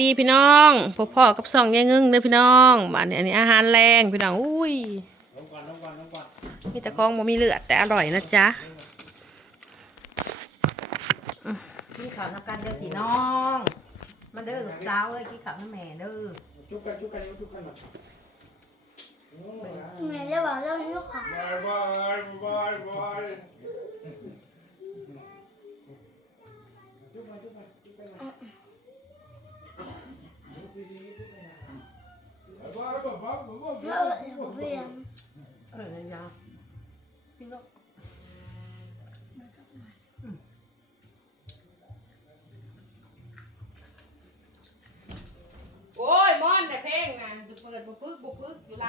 ดีพี่น้องพ่อพ่อกับสองยายงึ่งเด้อพี่น้องบ้านนี้อันนี้อาหารแรงพี่น้องอุ้ยลงก่อนลงก่อนลงก่อนมีแต่ของบ่มีเลือดแต่อร่อยนะจ๊ะกินข้าวน้ำกันเด้อพี่น้อง มาเด้อลูกสาวเอ้ยกินข้าวน้ำแม่เด้อจุกกันจุกกันจุกกันหน่อยแม่จะบอกเรื่องยุคค่ะบายบายบายบายจุกมาจุกมาจุกกันหน่อยบายบายบายบาย เยอะเลยผมเรียน เออนะจ๊ะพี่น้อง โอ้ยมอนแต่เพลง นะจะเปิดบุปึกบุปึกอยู่ไร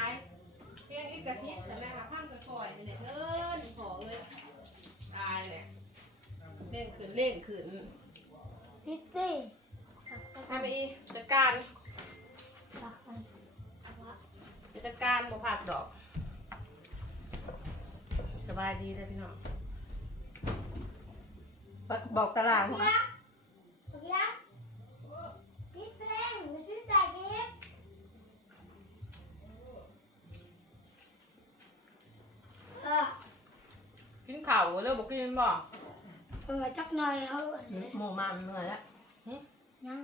เพลงอีกกระทิบแต่แม่มาพังค่อยๆนี่แหละเอิ้นขอเลยตายแหละเล่นขึ้นเล่นขึ้นพิตตี้ทำไปอีจัดการตักไปจัดการบ่ผักดอก สบายดีเลยพี่น้องบอกบอกตารางว่า ยักษ์ยักษ์พิตเพลงหรือพิตใจกิฟเออ กินข้าวเลิกบอกกินบ่เออจักหน่อยเขาหมูมันเหนื่อยแล้วยัง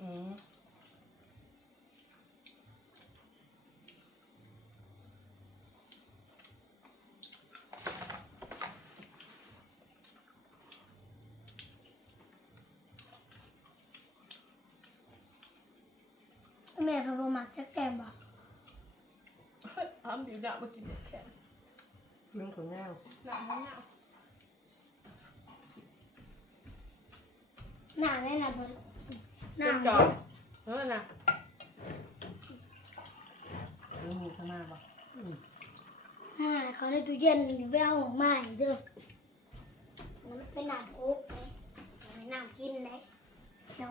อืมแม่พะโบมักจะแกมบอกทำดีนะมากินเด็ดแค่กินข้าวแน่วหนักมากหน้าแม่น่ะบนหน้าเจ็บจอบเออนะมีหมูข้างหน้าบ่อืมหน้าเขาในตู้เย็นอยู่ไปเอาออกมาอีกเด้อมันเป็นหน้าโอ๊กไหมหน้ากินไหมเอา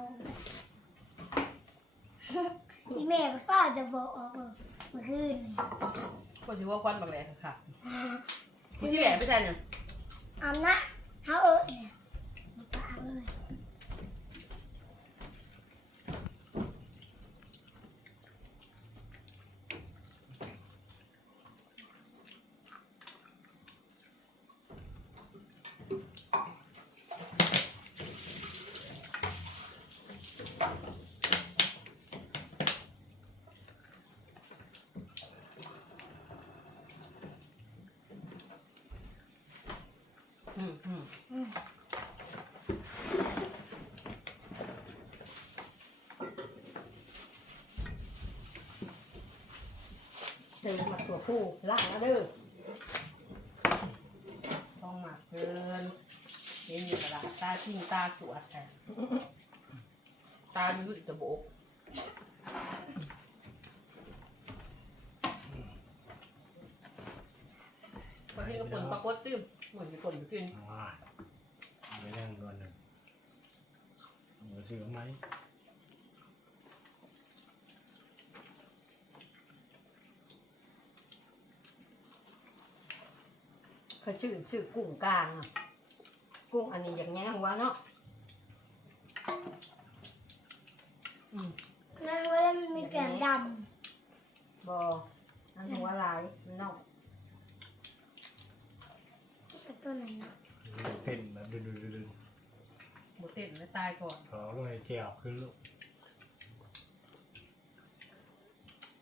ที่แม่กับป้าจะบอกออกเออเมื่อคืนนี่ก็ถือว่าควันบางแหล่ค่ะ คุณที่แหล่ไม่ใช่เนี่ยเอานะเขาเออเนี่ยมาปากเลย เดินมาตัวผู้ล่างแล้วเด้อต้องหมักเกินเห็นอยู่กระดาษตาจิ้งตาสวดแต่ตาไมีลูกตะโบกบางทีก็ปนปลากดตื้ม เหมือนจะปนอยู่กินอ่าไปนั่งก่อนหนึ่งเดี๋ยวซื้อไหมเขาชื่อชื่อกุ้งกลางอะกุ้งอันนี้อย่างเงี้ยวะเนาะอืมนั่นว่ามันมีแก้มดบออันหัวลายมันเนาะำ ตัวไหนนะเต้นแบบดึงดึงดึงหมดเต้นแล้วตายก่อนขอลงให้เจียวขึ้นลูก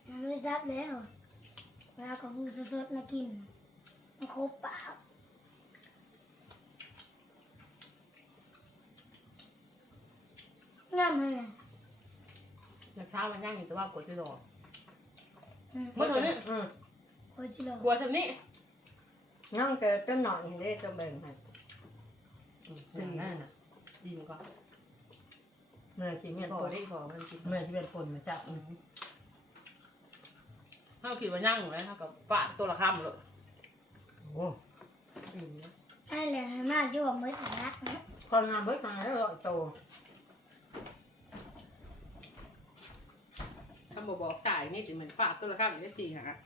มันไม่ซับแล้วเวลาของมือสดๆมากิน มันครบปากง่ามเลยแล้วเช้ามันย่างอยู่แต่ว่ากดจะรออืมเมื่อตอนนี้อืม โคจิโร่กลัวฉันนี่ นั่งเจอจ้าหน่อยเด้เจ้าแบ่งให้เป็นนั่นน่ะดีมันก็เมื่อที่เมียนพอปนได้พอมันกินเมื่อที่เป็นปนมาจับอืมถ้าคิดว่าย่างอยู่แล้วเท่ากับปาดตัวละคำเลยโอ้อืมใช่เลยมากที่ว่มือแต่ละนะคนงานเบิกมาแล้วโตถ้าบอกบอกจ่ายนี่จะเหมือนปาดตัวละคำได้สี่ฮะ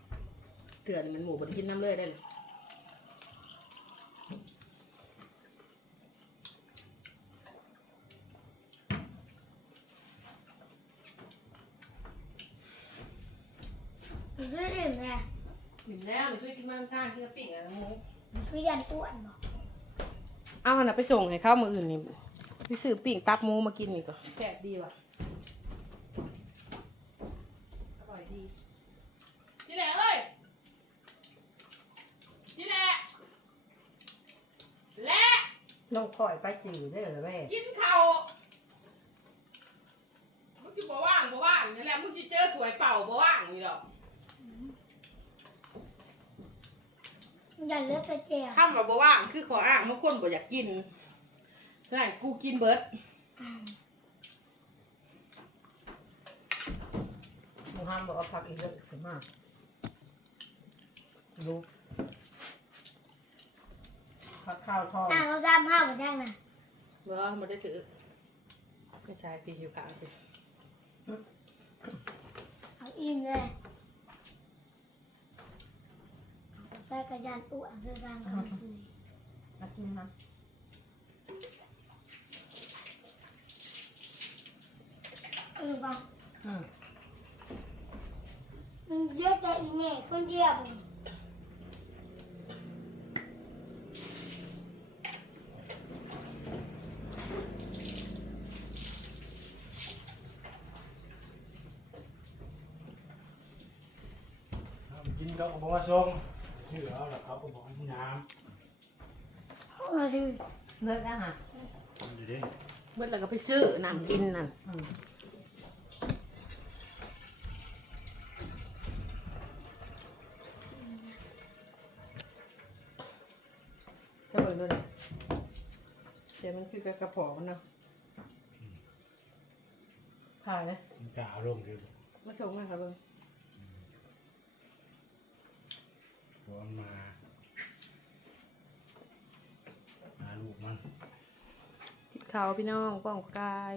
เถื่อนมันหมูบดกินน้ำเลยได้เลย ซื้ออิ่มไง ถึงแล้วหนูช่วยกินมัน ข้างที่กระปิ่งอะหมูซื้อยันอ้วนบอกเอาน่ะไปส่งให้เข้ามืออื่นนี่ไปซื้อปิ่งตับหมูมากินนี่ก็แซ่บดีว่ะ อร่อยดีนี่แหละเอ้ยนี่แหละและลงคอยไปจืดได้เหรอแม่กินข้าวมึงสิบ่ว่างบ่ว่างนี่แหละมึงสิเจอถ้วยเป่าบ่ว่างนี่ดอก ยันเลือกกระเจียวข้ามว่าบ่ว่างคือขออ้างบางคนบ่อยากกินนั่นกูกินเบิดมูฮัมบอกว่าพักอีกเยอะขึ้นมากรู้พักข้าวทอดอ่าเขาซ้ำห้าวเหมือนกันนะบ่บ่ได้ถือไม่ใช่พี่อยู่ข้างพี่เอาอิ่มเลย ไปกระยันอ้วนคือการทำคุยนักกินนะเออบอกอืมมันเยอะแต่อีเน่คนเดียวนี่เอาไปกินเขาก็บอกว่าทรง ชื่อเอาแล้วเขาก็บอกให้น้เอามาดูเลิกแล้วฮะำดูดิเบิดแล้วก็ไปซื้อน้ำกินนั่นอืมก็เบิ่งดูนะเดี๋ยวมันคือกระเพาะมันเนาะผ่านเลยมันจะเอาลงคือมาชมกันครับเบิ่ง ตัวมันมาหาลูกมัน ผิดเขาพี่น้องป้องกาย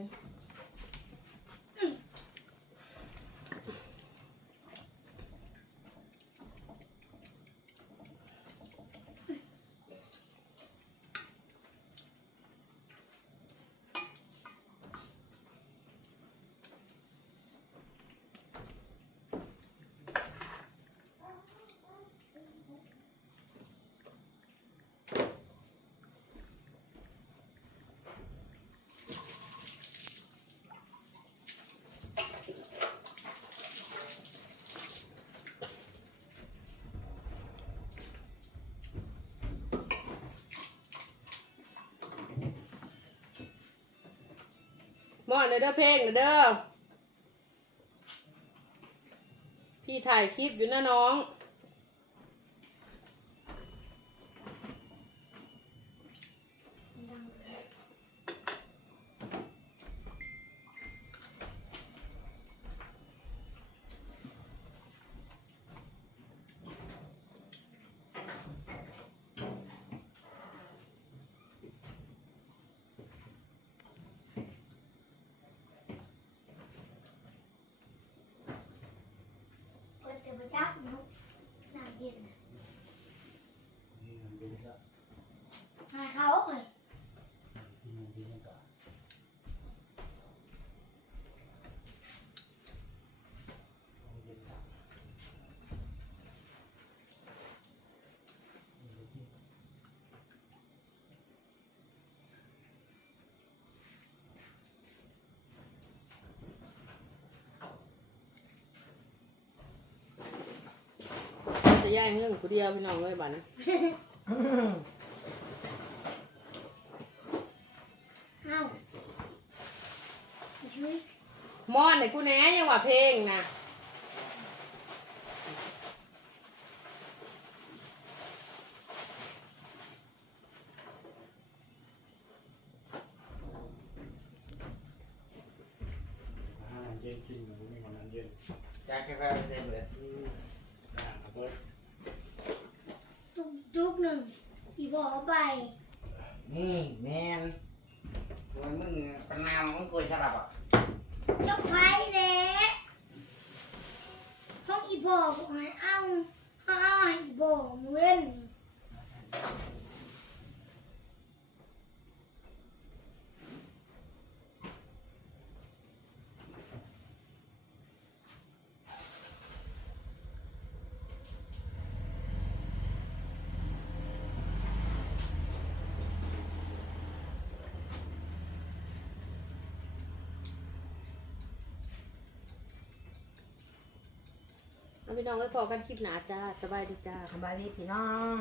มอนเลยเด้อเพลงเด้อพี่ถ่ายคลิปอยู่นะน้อง เปิดเดี๋ยวไปจับเนาะน่าเย็นนะ นี่มันเป็นละ หาเขาเลย ที่มันเป็นละ จะ ย่ายเงื่อนกูเดียวพี่น้องเลยบัดนอืมเอาช่วยมอนไหนกูแหน่ยังว่าเพลงนะอาหารเย็นกินกับมีมันนั้นเย็น จากแค่เต็มเลย ย่างเอาไป ทุกทุกหนึ่งอีบอกเอาไป นี่แมนโดยมึงปนาวมึงกลัวฉลับอะ ยกไผ่เลยห้องอี บอกให้เอาเอาให้บอกมึงเล่น พี่น้องไว้พอกันคลิปหนาจ้าสบายดีจ้า สบายดีพี่น้อง